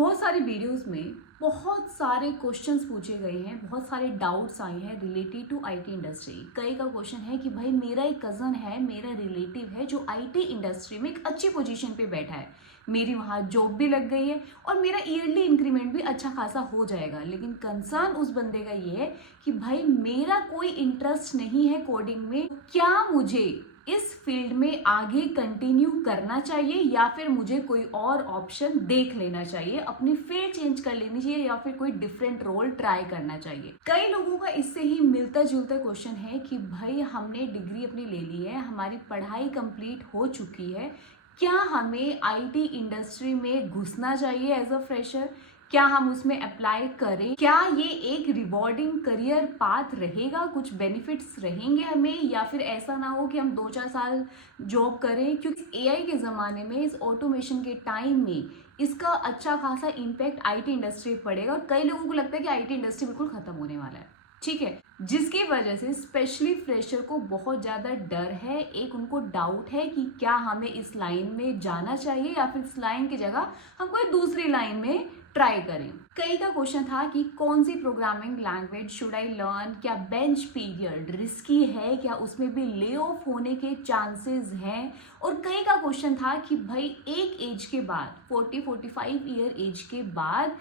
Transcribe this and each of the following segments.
बहुत सारे वीडियोस में बहुत सारे क्वेश्चंस पूछे गए हैं, बहुत सारे डाउट्स आए हैं रिलेटेड टू आईटी इंडस्ट्री। कई का क्वेश्चन है कि भाई मेरा एक कज़न है, मेरा रिलेटिव है जो आईटी इंडस्ट्री में एक अच्छी पोजीशन पे बैठा है, मेरी वहाँ जॉब भी लग गई है और मेरा ईयरली इंक्रीमेंट भी अच्छा खासा हो जाएगा। लेकिन कंसर्न उस बंदे का ये है कि भाई मेरा कोई इंटरेस्ट नहीं है कोडिंग में, क्या मुझे इस फील्ड में आगे कंटिन्यू करना चाहिए या फिर मुझे कोई और ऑप्शन देख लेना चाहिए, अपनी फील्ड चेंज कर लेनी चाहिए या फिर कोई डिफरेंट रोल ट्राई करना चाहिए। कई लोगों का इससे ही मिलता जुलता क्वेश्चन है कि भाई हमने डिग्री अपनी ले ली है, हमारी पढ़ाई कंप्लीट हो चुकी है, क्या हमें आईटी इंडस्ट्री में घुसना चाहिए एज अ फ्रेशर, क्या हम उसमें अप्लाई करें, क्या ये एक रिवॉर्डिंग करियर पाथ रहेगा, कुछ बेनिफिट्स रहेंगे हमें, या फिर ऐसा ना हो कि हम 2-4 साल जॉब करें। क्योंकि एआई के ज़माने में, इस ऑटोमेशन के टाइम में इसका अच्छा खासा इम्पैक्ट आईटी इंडस्ट्री पर पड़ेगा और कई लोगों को लगता है कि आईटी इंडस्ट्री बिल्कुल खत्म होने वाला है, ठीक है, जिसकी वजह से स्पेशली फ्रेशर को बहुत ज़्यादा डर है। एक उनको डाउट है कि क्या हमें इस लाइन में जाना चाहिए या फिर इस लाइन की जगह हम कोई दूसरी लाइन में ट्राई करें। कई का क्वेश्चन था कि कौन सी programming language should I learn, क्या बेंच पीरियड रिस्की है, क्या उसमें भी ले ऑफ होने के चांसेस हैं। और कई का क्वेश्चन था कि भाई एक एज के बाद 40-45 ईयर एज के बाद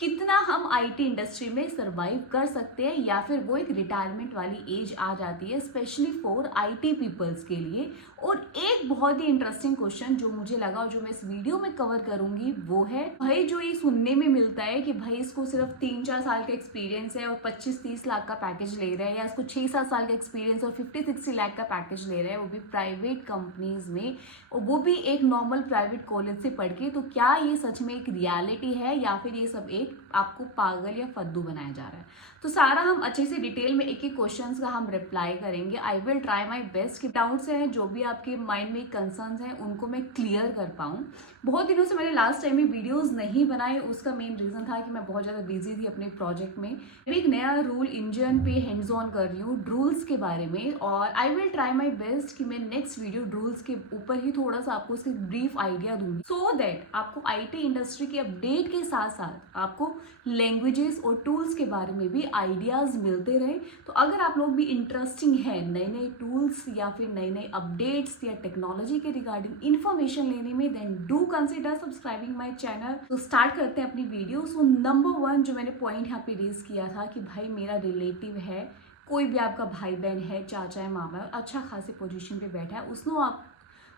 कितना हम आईटी इंडस्ट्री में सरवाइव कर सकते हैं, या फिर वो एक रिटायरमेंट वाली एज आ जाती है स्पेशली फॉर आईटी पीपल्स के लिए। और एक बहुत ही इंटरेस्टिंग क्वेश्चन जो मुझे लगा और जो मैं इस वीडियो में कवर करूंगी वो है, भाई जो ये सुनने में मिलता है कि भाई इसको सिर्फ 3-4 साल का एक्सपीरियंस है और 25-30 लाख का पैकेज ले रहे हैं, या इसको 6-7 साल का एक्सपीरियंस और 50-60 लाख का पैकेज ले रहे हैं, वो भी प्राइवेट कंपनीज में, और वो भी एक नॉर्मल प्राइवेट कॉलेज से पढ़ के। तो क्या ये सच में एक रियलिटी है या फिर ये सब एक आपको पागल या फद्दू बनाया जा रहा है? तो सारा हम अच्छे से डिटेल में एक एक क्वेश्चंस का हम रिप्लाई करेंगे। I will try my best कि डाउट्स हैं, जो भी आपके माइंड में कंसर्न्स हैं, उनको मैं क्लियर कर पाऊँ। बहुत दिनों से मैंने लास्ट टाइम में वीडियोस नहीं बनाए, उसका मेन रीजन था कि मैं बहुत ज़्यादा बिजी थी अपने प्रोजेक्ट में। मैं एक नया रूल इंजन पे हैंड्स ऑन कर रही हूँ रूल्स के बारे में, और I will try my best कि मैं नेक्स्ट वीडियो रूल्स के ऊपर ही थोड़ा सा आपको उसकी ब्रीफ आइडिया दूंगी, सो दैट आपको आईटी इंडस्ट्री के अपडेट के साथ साथ आपको लैंग्वेजेस और टूल्स के बारे में भी आइडियाज मिलते रहे। तो अगर आप लोग भी इंटरेस्टिंग है नए नए टूल्स या फिर नए नए अपडेट्स या टेक्नोलॉजी के रिगार्डिंग इंफॉर्मेशन लेने में, then do consider subscribing my channel. तो स्टार्ट करते हैं अपनी वीडियो। सो नंबर 1 जो मैंने पॉइंट यहाँ पे रेज किया था कि भाई मेरा रिलेटिव है, कोई भी आपका भाई बहन है, चाचा है, मामा है, अच्छा खासी पोजीशन पे बैठा है,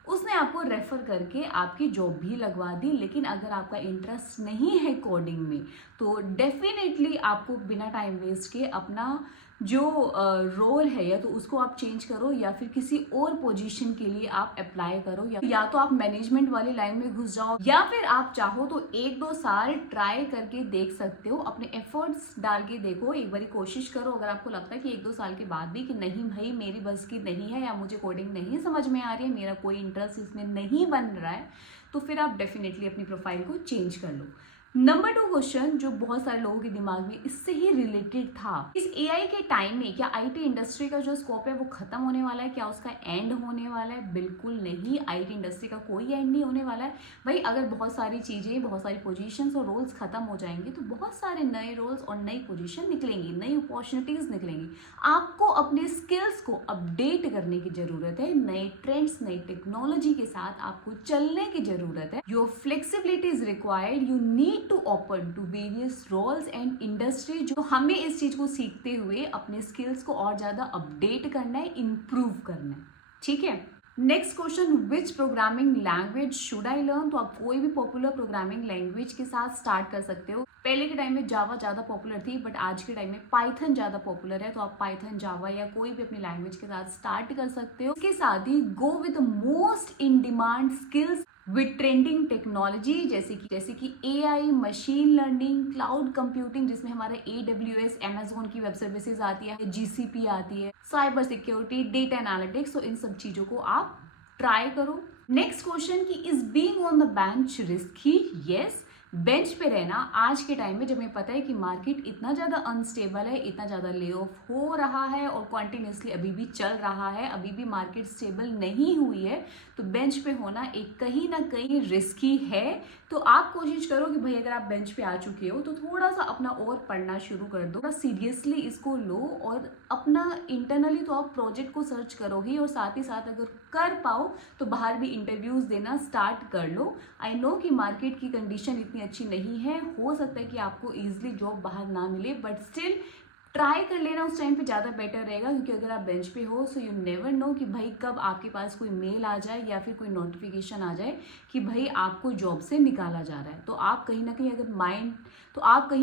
उसने आपको रेफर करके आपकी जॉब भी लगवा दी। लेकिन अगर आपका इंटरेस्ट नहीं है कोडिंग में तो डेफिनेटली आपको बिना टाइम वेस्ट किए अपना जो रोल है या तो उसको आप चेंज करो या फिर किसी और पोजीशन के लिए आप अप्लाई करो, या तो आप मैनेजमेंट वाली लाइन में घुस जाओ, या फिर आप चाहो तो 1-2 साल ट्राई करके देख सकते हो, अपने एफर्ट्स डाल के देखो, एक बारी कोशिश करो। अगर आपको लगता है कि 1-2 साल के बाद भी कि नहीं भाई मेरी बस की नहीं है या मुझे कोडिंग नहीं समझ में आ रही है, मेरा कोई इंटरेस्ट इसमें नहीं बन रहा है, तो फिर आप डेफिनेटली अपनी प्रोफाइल को चेंज कर लो। नंबर 2 क्वेश्चन जो बहुत सारे लोगों के दिमाग में इससे ही रिलेटेड था, इस एआई के टाइम में क्या आईटी इंडस्ट्री का जो स्कोप है वो खत्म होने वाला है, क्या उसका एंड होने वाला है? बिल्कुल नहीं, आईटी इंडस्ट्री का कोई एंड नहीं होने वाला है। भाई अगर बहुत सारी चीजें, बहुत सारी पोजीशंस और रोल्स खत्म हो जाएंगे तो बहुत सारे नए रोल्स और नई पोजीशन निकलेंगी, नई अपॉर्चुनिटीज निकलेंगी। आपको अपने स्किल्स को अपडेट करने की जरूरत है, नए ट्रेंड्स, नई टेक्नोलॉजी के साथ आपको चलने की जरूरत है। Your flexibility is required, you need to open to various roles and industry. जो हमें इस चीज को सीखते हुए अपने स्किल्स को और ज्यादा अपडेट करना है, इंप्रूव करना है, ठीक है। Next question, which programming language should I learn? तो आप कोई भी पॉपुलर प्रोग्रामिंग लैंग्वेज के साथ स्टार्ट कर सकते हो। पहले के टाइम में जावा ज्यादा पॉपुलर थी, बट आज के टाइम में पाइथन ज्यादा पॉपुलर है, तो आप पाइथन, जावा या कोई भी अपनी लैंग्वेज के साथ स्टार्ट कर सकते हो। इसके साथ ही go with most in demand skills with trending technology, जैसे कि AI, machine learning, cloud computing जिसमें हमारा AWS, Amazon की वेब सर्विसेज आती है, GCP आती है, साइबर सिक्योरिटी, डेटा एनालिटिक्स, तो इन सब चीजों को आप ट्राई करो। नेक्स्ट क्वेश्चन कि is being on the bench risky? Yes, bench पे रहना आज के टाइम में, जब हमें पता है कि मार्केट इतना ज़्यादा अनस्टेबल है, इतना ज़्यादा ले ऑफ हो रहा है और कॉन्टिन्यूसली अभी भी चल रहा है, अभी भी मार्केट स्टेबल नहीं हुई है, तो बेंच पे होना एक कहीं ना कहीं रिस्की है। तो आप कोशिश करो कि भाई अगर आप बेंच पे आ चुके हो तो थोड़ा सा अपना और पढ़ना शुरू कर दो, थोड़ा सीरियसली इसको लो और अपना इंटरनली तो आप प्रोजेक्ट को सर्च करो ही, और साथ ही साथ अगर कर पाओ तो बाहर भी इंटरव्यूज देना स्टार्ट कर लो। आई नो कि मार्केट की कंडीशन इतनी अच्छी नहीं है, हो सकता है कि आपको ईजिली जॉब बाहर ना मिले, बट स्टिल ट्राई कर लेना उस टाइम पे ज़्यादा बेटर रहेगा, क्योंकि अगर आप बेंच पे हो सो यू नेवर नो कि भाई कब आपके पास कोई मेल आ जाए या फिर कोई नोटिफिकेशन आ जाए कि भाई आपको जॉब से निकाला जा रहा है। तो आप कहीं ना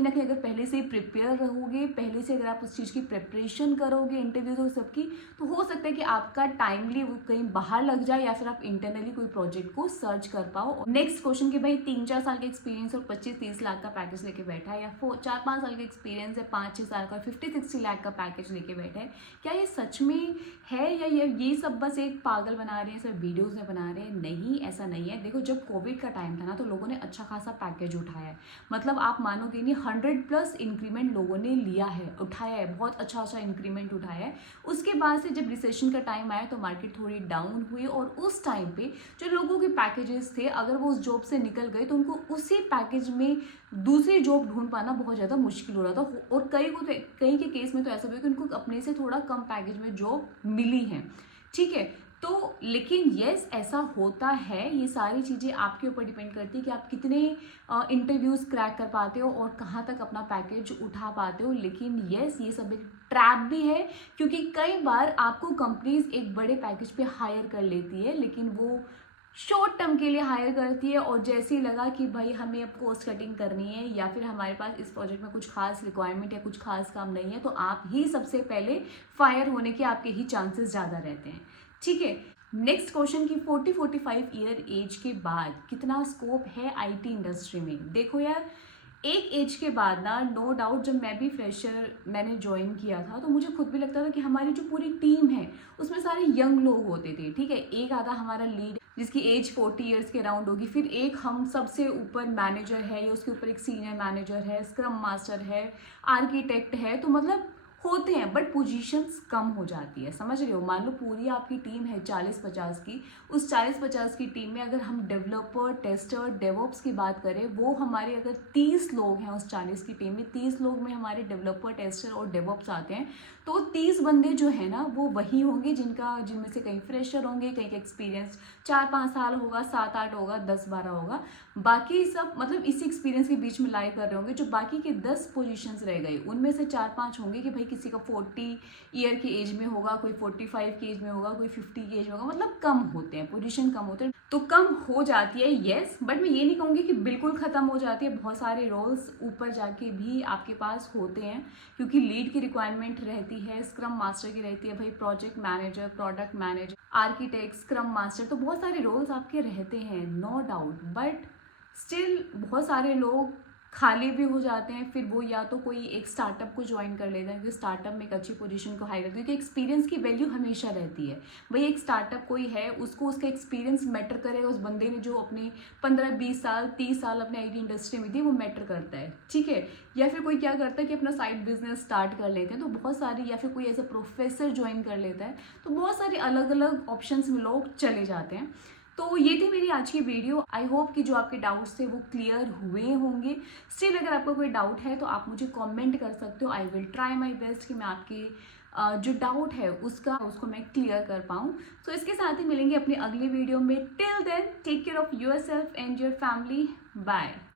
कहीं अगर पहले से ही प्रिपेयर रहोगे, पहले से अगर आप उस चीज़ की प्रिपरेशन करोगे इंटरव्यूज और सबकी, तो हो सकता है कि आपका टाइमली वो कहीं बाहर लग जाए या फिर आप इंटरनली कोई प्रोजेक्ट को सर्च कर पाओ। नेक्स्ट क्वेश्चन कि भाई 3-4 साल का एक्सपीरियंस और 25-30 लाख का पैकेज लेके बैठा है, या 4-5 साल का एक्सपीरियंस है, 5-6 साल का 50-60 लाख का पैकेज लेके बैठे हैं, क्या ये सच में है या ये सब बस एक पागल बना रहे हैं, सब वीडियोस में बना रहे हैं? नहीं, ऐसा नहीं है। देखो जब कोविड का टाइम था ना, तो लोगों ने अच्छा खासा पैकेज उठाया है, मतलब आप मानोगे नहीं, 100+ इंक्रीमेंट लोगों ने लिया है, उठाया है, बहुत अच्छा इंक्रीमेंट उठाया है। उसके बाद से जब रिसेशन का टाइम आया तो मार्केट थोड़ी डाउन हुई, और उस टाइम पे जो लोगों के पैकेजेस थे, अगर वो उस जॉब से निकल गए तो उनको उसी पैकेज में दूसरी जॉब ढूंढ पाना बहुत ज़्यादा मुश्किल हो रहा था, और कई के केस में तो ऐसा भी कि उनको अपने से थोड़ा कम पैकेज में जॉब मिली है, ठीक है। तो लेकिन यस, ऐसा होता है, ये सारी चीज़ें आपके ऊपर डिपेंड करती है कि आप कितने इंटरव्यूज़ क्रैक कर पाते हो और कहाँ तक अपना पैकेज उठा पाते हो। लेकिन यस, ये सब एक ट्रैप भी है, क्योंकि कई बार आपको कंपनीज एक बड़े पैकेज पे हायर कर लेती है, लेकिन वो शॉर्ट टर्म के लिए हायर करती है, और जैसे ही लगा कि भाई हमें अब कॉस्ट कटिंग करनी है या फिर हमारे पास इस प्रोजेक्ट में कुछ खास रिक्वायरमेंट या कुछ खास काम नहीं है, तो आप ही सबसे पहले फायर होने के आपके ही चांसेस ज़्यादा रहते हैं, ठीक है। नेक्स्ट क्वेश्चन की 40-45 ईयर एज के बाद कितना स्कोप है आईटी इंडस्ट्री में? देखो यार, एक एज के बाद ना, नो डाउट, जब मैं भी फ्रेशर मैंने ज्वाइन किया था तो मुझे खुद भी लगता था कि हमारी जो पूरी टीम है उसमें सारे यंग लोग होते थे, ठीक है। एक आधा हमारा लीड जिसकी एज 40 ईयर्स के अराउंड होगी, फिर एक हम सबसे ऊपर मैनेजर है, या उसके ऊपर एक सीनियर मैनेजर है, स्क्रम मास्टर है, आर्किटेक्ट है, तो मतलब होते हैं, बट पोजीशंस कम हो जाती है, समझ रहे हो। मान लो पूरी आपकी टीम है 40-50 की, उस 40-50 की टीम में अगर हम डेवलपर, टेस्टर, डेवऑप्स की बात करें, वो हमारे अगर 30 लोग हैं उस 40 की टीम में, 30 लोग में हमारे डेवलपर, टेस्टर और डेवऑप्स आते हैं, तो 30 बंदे जो है ना वो वही होंगे जिनमें से कहीं फ्रेशर होंगे, कहीं का एक्सपीरियंस 4-5 साल होगा, 7-8 होगा, 10-12 होगा, बाकी सब मतलब इसी एक्सपीरियंस के बीच में लाई कर रहे होंगे। जो बाकी के 10 पोजीशंस रह गई उनमें से 4-5 होंगे कि भाई किसी का 40 ईयर की एज में होगा, कोई 45 की एज में होगा, कोई 50 की एज में होगा, मतलब कम होते हैं, पोजीशन कम होते हैं, तो कम हो जाती है यस, बट मैं ये नहीं कहूँगी कि बिल्कुल ख़त्म हो जाती है। बहुत सारे रोल्स ऊपर जाके भी आपके पास होते हैं, क्योंकि लीड की रिक्वायरमेंट रहती है, स्क्रम मास्टर की रहती है, भाई project manager, product manager, architect, scrum master, तो बहुत सारे रोल्स आपके रहते हैं, नो डाउट, बट स्टिल बहुत सारे लोग खाली भी हो जाते हैं। फिर वो या तो कोई एक स्टार्टअप को ज्वाइन कर लेता है, क्योंकि स्टार्टअप में एक अच्छी पोजीशन को हायर करती है, क्योंकि एक्सपीरियंस की वैल्यू हमेशा रहती है। भाई एक स्टार्टअप कोई है, उसको उसका एक्सपीरियंस मैटर करेगा, उस बंदे ने जो अपने 15-20 साल 30 साल अपने आईटी इंडस्ट्री में दिए, वो मैटर करता है, ठीक है। या फिर कोई क्या करता है कि अपना साइड बिजनेस स्टार्ट कर लेते हैं, तो बहुत सारी, या फिर कोई एज अ प्रोफेसर ज्वाइन कर लेता है, तो बहुत सारे अलग अलग ऑप्शंस में लोग चले जाते हैं। तो ये थी मेरी आज की वीडियो। आई होप कि जो आपके डाउट्स थे वो क्लियर हुए होंगे। स्टिल अगर आपको कोई डाउट है तो आप मुझे कमेंट कर सकते हो। I will try my best कि मैं आपके जो डाउट है उसको मैं क्लियर कर पाऊँ। तो इसके साथ ही मिलेंगे अपनी अगली वीडियो में। Till then take care of yourself and your family. Bye.